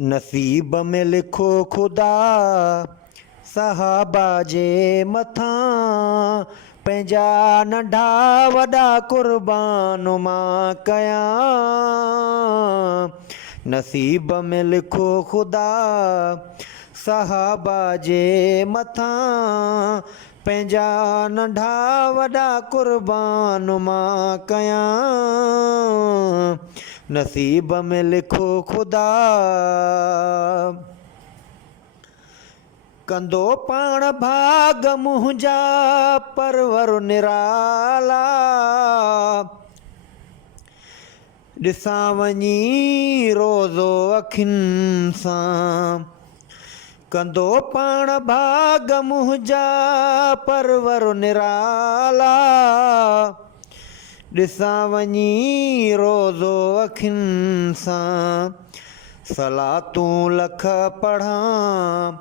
नसीब में लिखो खुदा सहाबा जे मथां पंहिंजा नंढा वॾा कुर्बान मां कयां। नसीब में लिखो खुदा सहाबा जे मथां पंहिंजा नंढा वॾा कुर्बान मां कयां। नसीब में लिखो खुदा कंदो पाण भाग मुंहिंजा परवर निराला। ॾिसां वञी रोज़ो अखियुनि सां कंदो पाण भाग मुंहिंजा परवर निराला। ॾिसां वञी रोज़ो अखियुनि सां सलातूं लख पढ़ां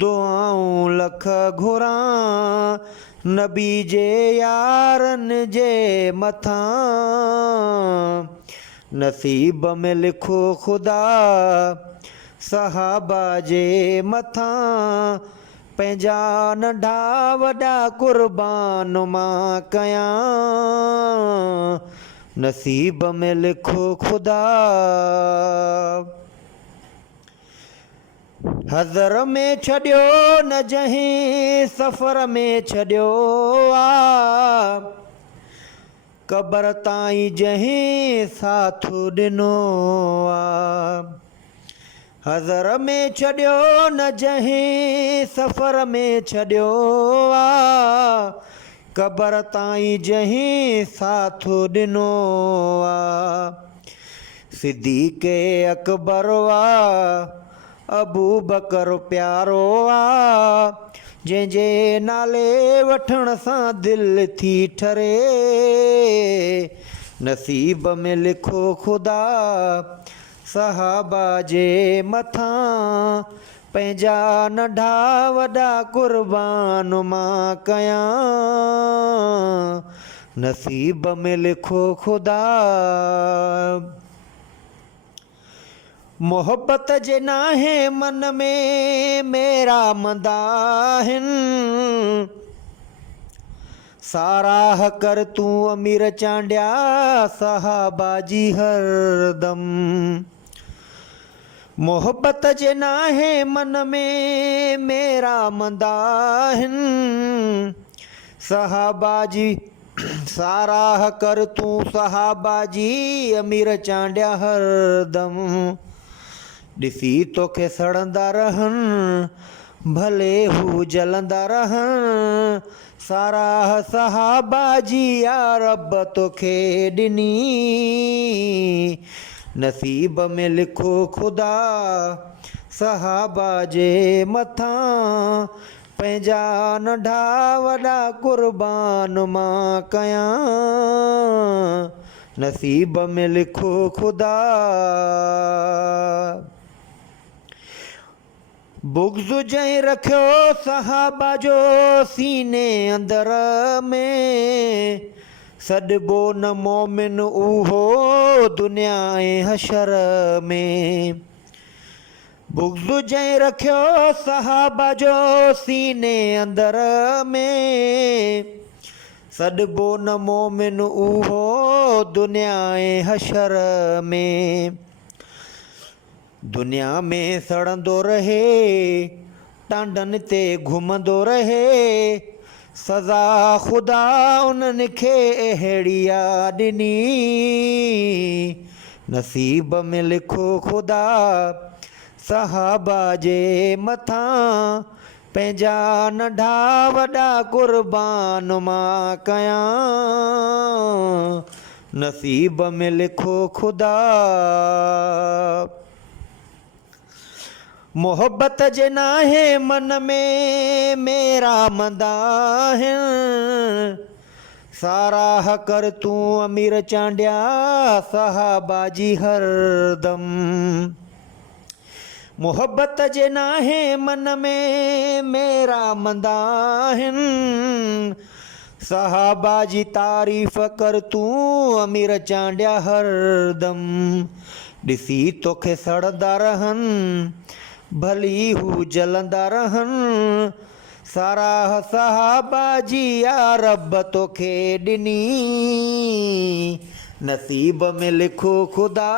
दुआऊं लख घुरां नबी जे यारनि जे मथां। नसीब में लिखो खुदा सहाबा जे मथां पंहिंजा नंढा वॾा कुर्बान मां कयां। नसीब में लिखो खुदा हज़र में छॾियो न जंहिं सफ़र में छॾियो आ। क़बर ताईं जंहिं साथ ॾिनो आ। हज़र में छॾियो न जंहिं सफ़र में छॾियो आ। क़बर ताईं जंहिं साथ ॾिनो आ। सिद्दीक़ अकबर आ अबू बकर प्यारो आ। जंहिंजे नाले वठण सां दिलि थी ठरे। नसीब में लिखो खुदा सहाबा जे मथां पंहिंजा नंढा वॾा कुर्बान मां कयां। नसीब में लिखो खुदा मोहब्बत जे नाहे मन में मेरा मंदाहिन। साराह कर तूं अमीर चांडिया सहाबा जी हरदम। मोहब्बत जे नाहे मन में मेरा मंदाहिन। सहाबा जी साराह कर तूं सहाबा जी अमीर चांडिया हरदम। ॾिसी तोखे सड़ंदा रहनि भले हू जलंदा रहनि। साराह सहाबा जी या रब तोखे ॾिनी। नसीब में लिखो खुदा सहाबा जे मथां पंहिंजा नंढा वॾा कुर्बान मां कयां। नसीब में लिखो खुदा बुग़्ज़ जंहिं रखियो सहाबा जो सीने अंदर में। सॾिबो न मोमिन उहो दुनिया ऐं हशर में। बुग़्ज़ जंहिं रखियो सहाबा जो सीने अंदर में। सॾिबो न मोमिन उहो दुनिया ऐं हशर में। दुनिया में सड़ंदो रहे टांडनि ते घुमंदो रहे। सज़ा ख़ुदा उन्हनि खे अहिड़ी आ ॾिनी। नसीब में लिखो खुदा सहाबा जे मथां पंहिंजा नंढा वॾा कुर्बान मां कयां। नसीब में लिखो खुदा मोहब्बत जे नाहे मन में मेरा मंदाहिन। साराह कर तूं अमीर चांडिया सहाबा जी हरदम। मोहब्बत जे नाहे मन में मेरा मंदाहिन। सहाबा जी तारीफ़ कर तूं अमीर चांडिया हरदम। ॾिसी तोखे सड़ंदा रहनि भली हू जलंदा रहनि साराह सहाबा जी या रब तोखे ॾिनी नसीब में लिखो ख़ुदा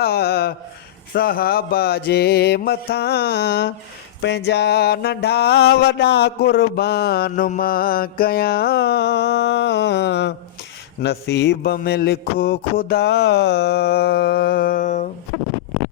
सहाबा जे मथां पंहिंजा नंढा वॾा क़ुर्बान मां कयां नसीब में लिखो ख़ुदा।